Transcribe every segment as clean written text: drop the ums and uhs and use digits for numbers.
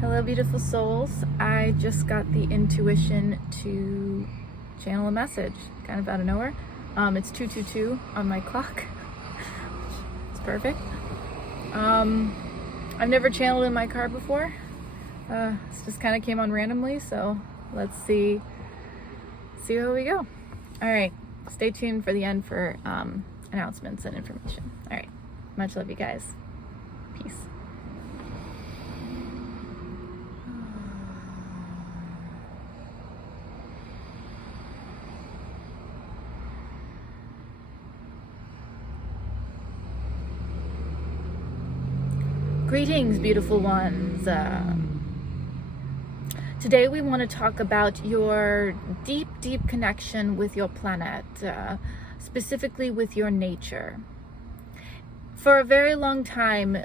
Hello, beautiful souls. I just got the intuition to channel a message, kind of out of nowhere. It's 2:22 on my clock. It's perfect. I've never channeled in my car before. This just kind of came on randomly, so let's see where we go. All right, stay tuned for the end for announcements and information. All right, much love, you guys. Peace. Greetings, beautiful ones. Today we want to talk about your deep, deep connection with your planet, specifically with your nature. For a very long time,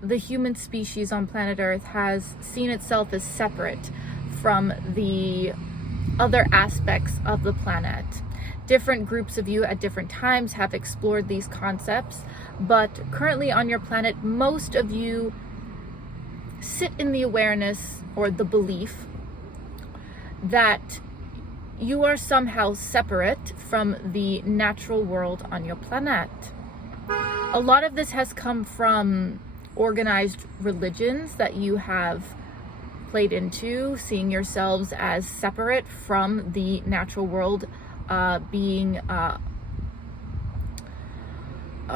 the human species on planet Earth has seen itself as separate from the other aspects of the planet. Different groups of you at different times have explored these concepts, but currently on your planet, most of you sit in the awareness or the belief that you are somehow separate from the natural world on your planet. A lot of this has come from organized religions that you have played into, seeing yourselves as separate from the natural world, being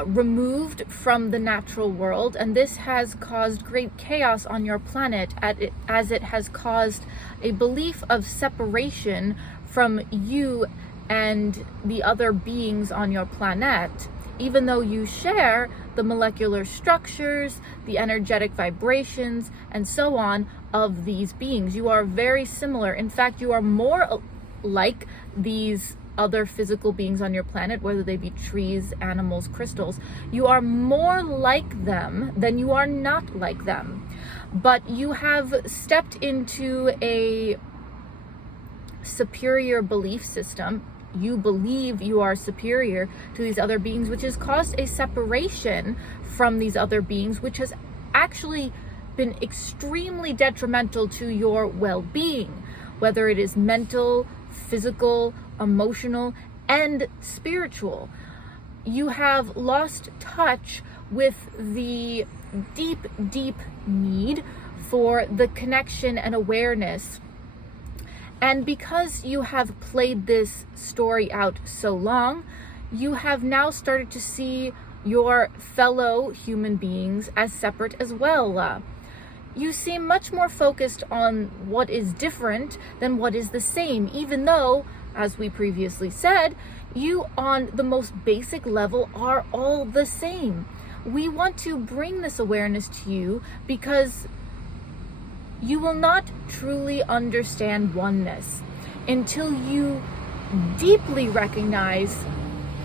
removed from the natural world, and this has caused great chaos on your planet as it has caused a belief of separation from you and the other beings on your planet. Even though you share the molecular structures, the energetic vibrations, and so on of these beings, you are very similar. In fact, you are more like these other physical beings on your planet, whether they be trees, animals, crystals. You are more like them than you are not like them. But you have stepped into a superior belief system. You believe you are superior to these other beings, which has caused a separation from these other beings, which has actually been extremely detrimental to your well-being, whether it is mental, physical, emotional, and spiritual. You have lost touch with the deep, deep need for the connection and awareness. And because you have played this story out so long, you have now started to see your fellow human beings as separate as well. You seem much more focused on what is different than what is the same, even though, as we previously said, you on the most basic level are all the same. We want to bring this awareness to you because you will not truly understand oneness until you deeply recognize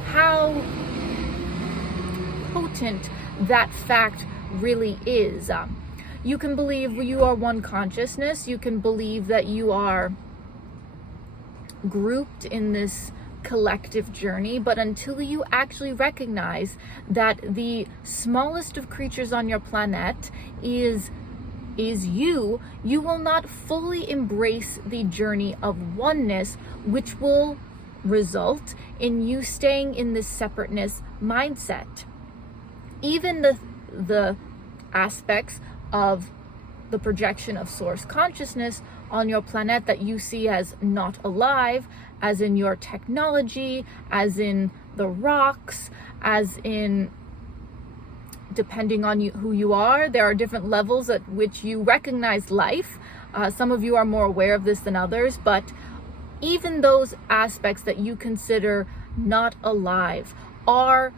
how potent that fact really is. You can believe you are one consciousness. You can believe that you are grouped in this collective journey, but until you actually recognize that the smallest of creatures on your planet is you will not fully embrace the journey of oneness, which will result in you staying in this separateness mindset. Even the aspects of the projection of source consciousness on your planet that you see as not alive, as in your technology, as in the rocks, as in, depending on who you are, there are different levels at which you recognize life. Some of you are more aware of this than others, but even those aspects that you consider not alive are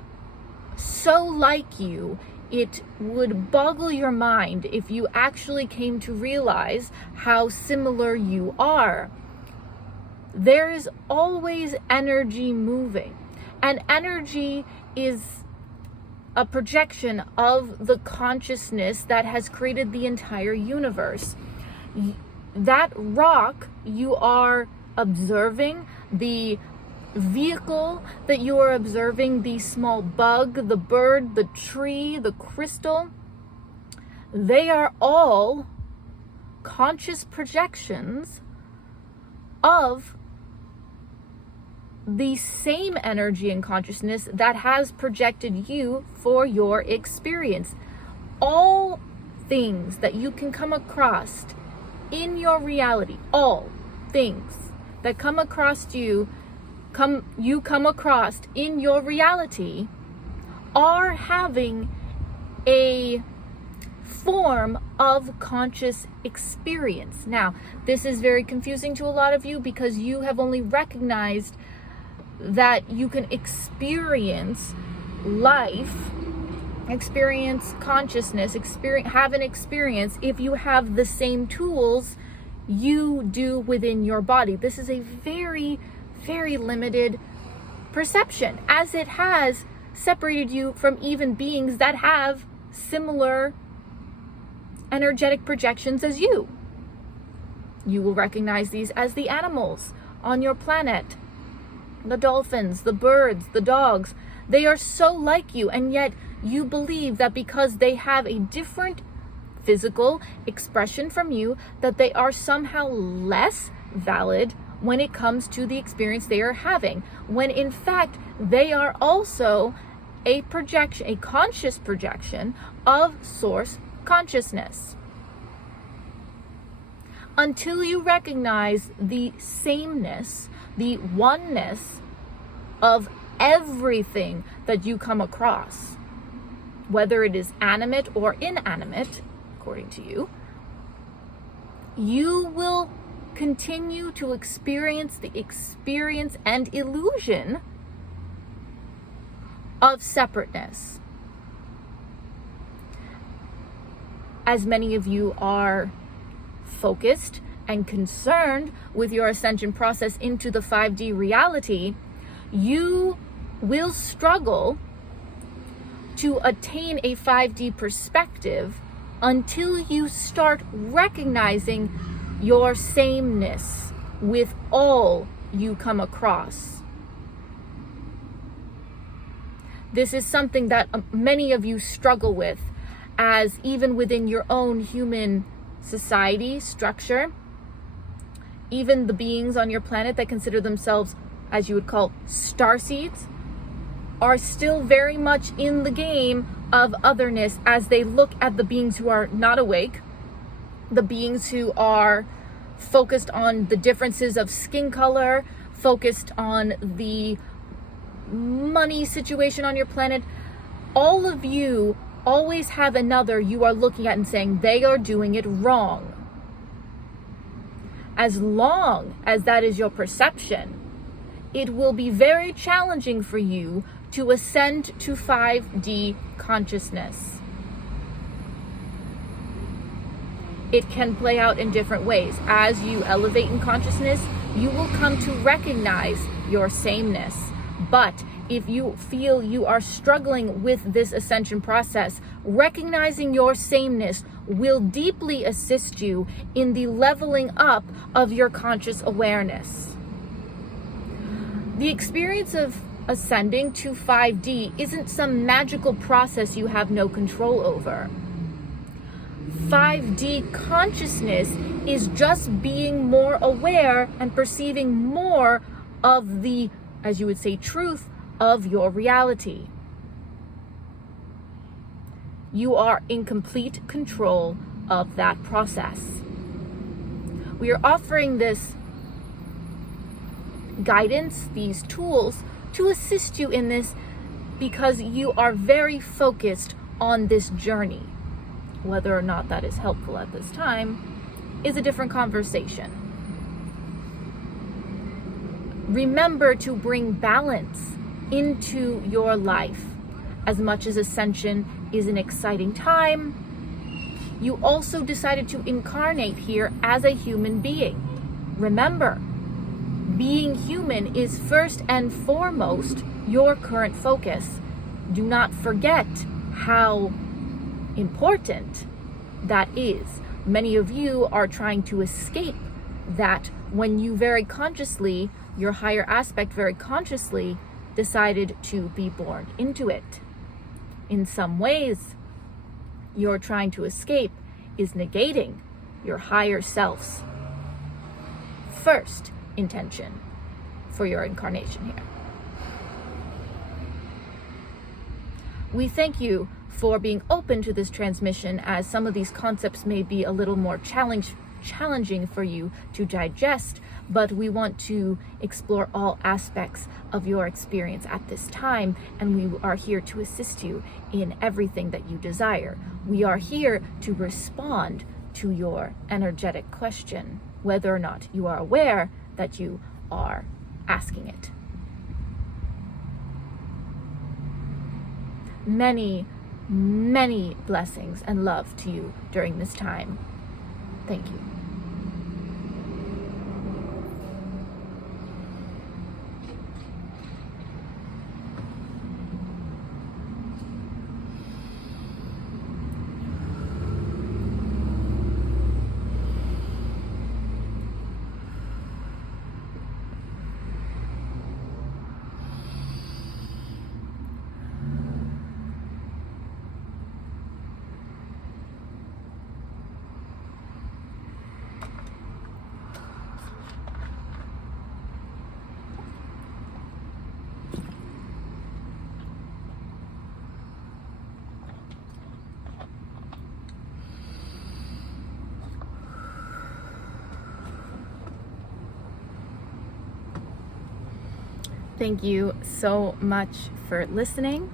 so like you, it would boggle your mind if you actually came to realize how similar you are. There is always energy moving, and energy is a projection of the consciousness that has created the entire universe. That rock you are observing, the vehicle that you are observing, the small bug, the bird, the tree, the crystal, they are all conscious projections of the same energy and consciousness that has projected you for your experience. All things that you can come across in your reality, all things that come across you come across in your reality are having a form of conscious experience. Now, this is very confusing to a lot of you because you have only recognized that you can experience life, experience consciousness, have an experience if you have the same tools you do within your body. This is a very, very limited perception, as it has separated you from even beings that have similar energetic projections as you. You will recognize these as the animals on your planet, the dolphins, the birds, the dogs. They are so like you, and yet you believe that because they have a different physical expression from you, that they are somehow less valid when it comes to the experience they are having, when in fact they are also a projection, a conscious projection of source consciousness. Until you recognize the sameness, the oneness of everything that you come across, whether it is animate or inanimate, according to you, you will continue to experience the experience and illusion of separateness. As many of you are focused and concerned with your ascension process into the 5D reality, you will struggle to attain a 5D perspective until you start recognizing your sameness with all you come across. This is something that many of you struggle with, as even within your own human society structure, even the beings on your planet that consider themselves, as you would call, starseeds, are still very much in the game of otherness as they look at the beings who are not awake, the beings who are focused on the differences of skin color, focused on the money situation on your planet. All of you always have another you are looking at and saying they are doing it wrong. As long as that is your perception, it will be very challenging for you to ascend to 5D consciousness. It can play out in different ways. As you elevate in consciousness, you will come to recognize your sameness. But if you feel you are struggling with this ascension process, recognizing your sameness will deeply assist you in the leveling up of your conscious awareness. The experience of ascending to 5D isn't some magical process you have no control over. 5D consciousness is just being more aware and perceiving more of the, as you would say, truth of your reality. You are in complete control of that process. We are offering this guidance, these tools, to assist you in this because you are very focused on this journey. Whether or not that is helpful at this time is a different conversation. Remember to bring balance into your life. As much as ascension is an exciting time, you also decided to incarnate here as a human being. Remember, being human is first and foremost your current focus. Do not forget how important that is. Many of you are trying to escape that when you very consciously, your higher aspect very consciously decided to be born into it. In some ways, your trying to escape is negating your higher self's first intention for your incarnation here. We thank you for being open to this transmission, as some of these concepts may be a little more challenging for you to digest, but we want to explore all aspects of your experience at this time, and we are here to assist you in everything that you desire. We are here to respond to your energetic question, whether or not you are aware that you are asking it. Many, many blessings and love to you during this time. Thank you. Thank you so much for listening.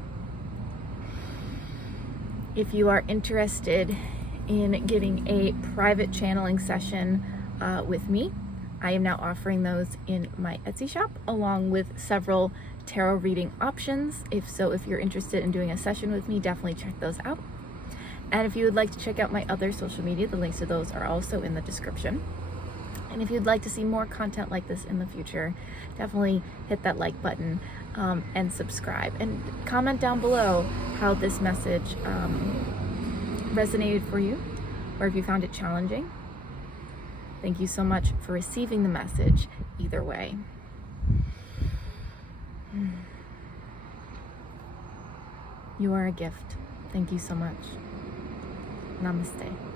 If you are interested in getting a private channeling session with me, I am now offering those in my Etsy shop, along with several tarot reading options. If you're interested in doing a session with me, definitely check those out. And if you would like to check out my other social media, the links to those are also in the description. And if you'd like to see more content like this in the future, definitely hit that like button and subscribe. And comment down below how this message resonated for you, or if you found it challenging. Thank you so much for receiving the message either way. You are a gift. Thank you so much. Namaste.